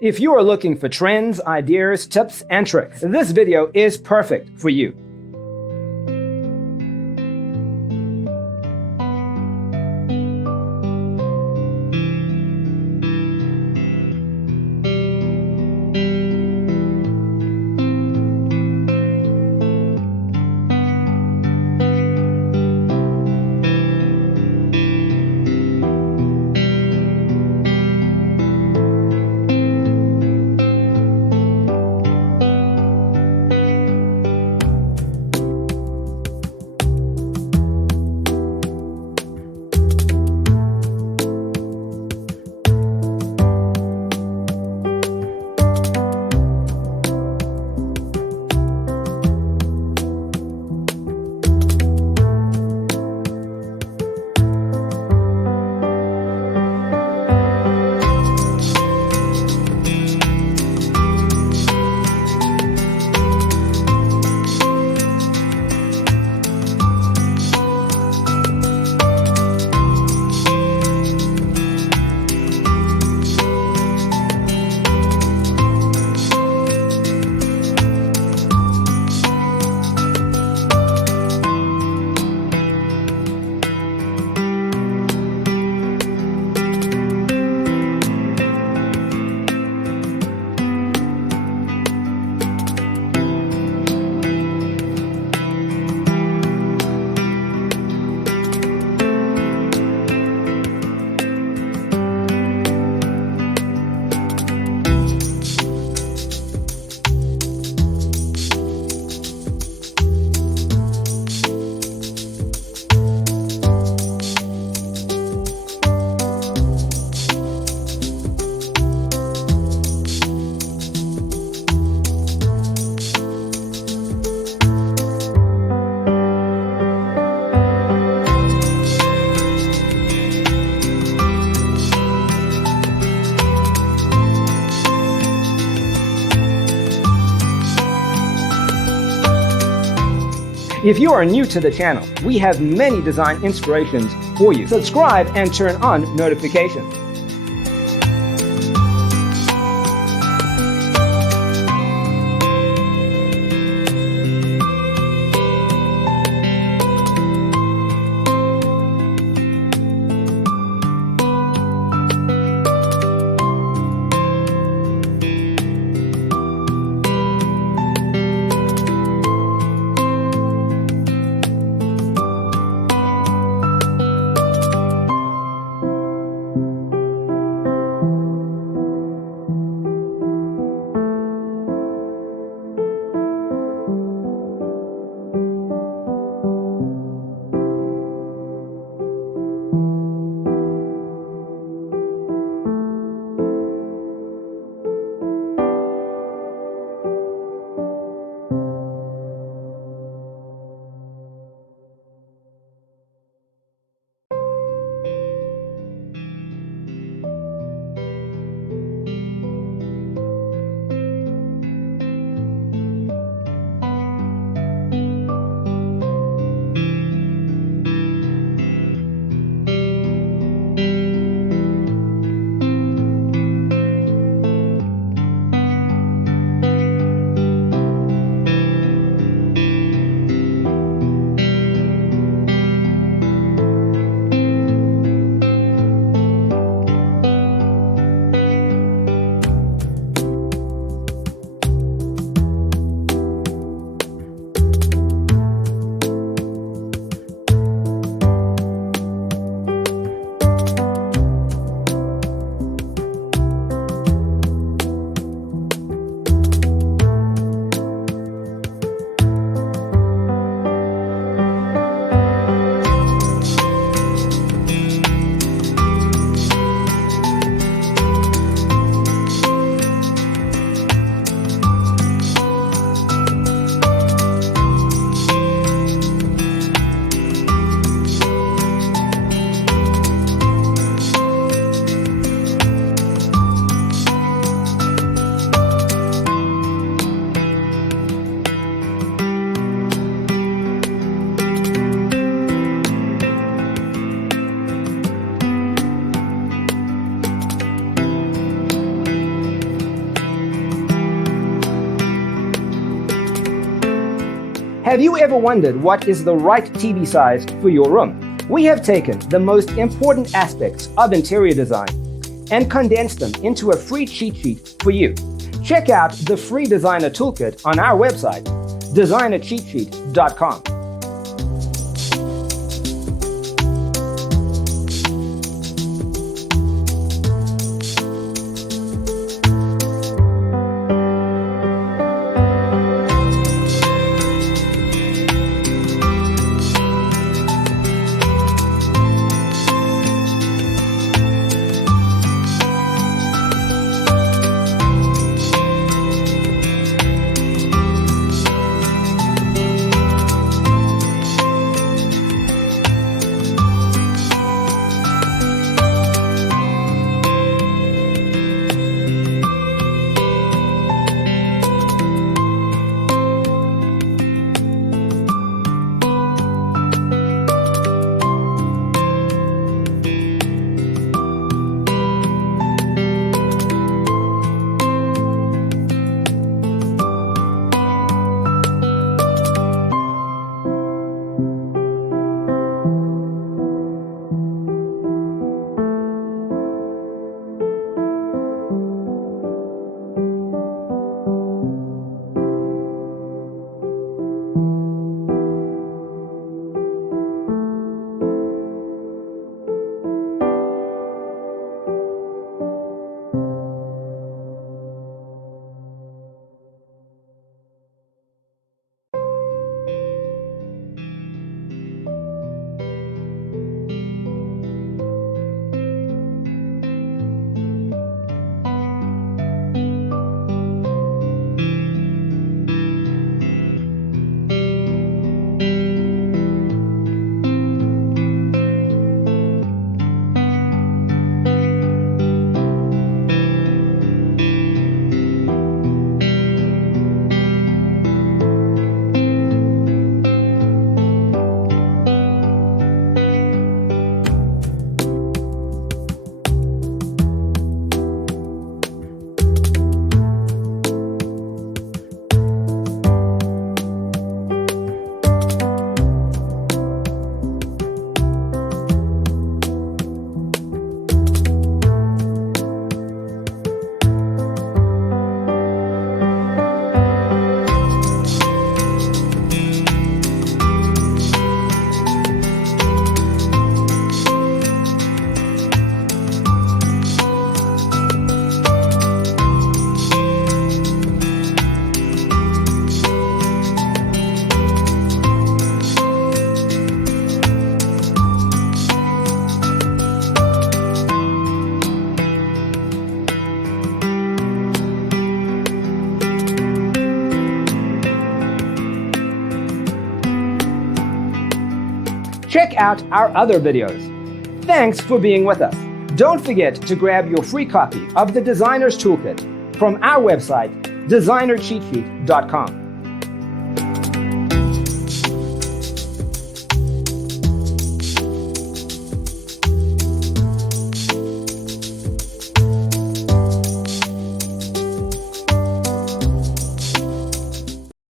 If you are looking for trends, ideas, tips, and tricks, this video is perfect for you. If you are new to the channel, we have many design inspirations for you. Subscribe and turn on notifications. Have you ever wondered what is the right TV size for your room? We have taken the most important aspects of interior design and condensed them into a free cheat sheet for you. Check out the free designer toolkit on our website, designercheatsheet.com. Check out our other videos. Thanks for being with us. Don't forget to grab your free copy of the Designer's Toolkit from our website, designercheatsheet.com.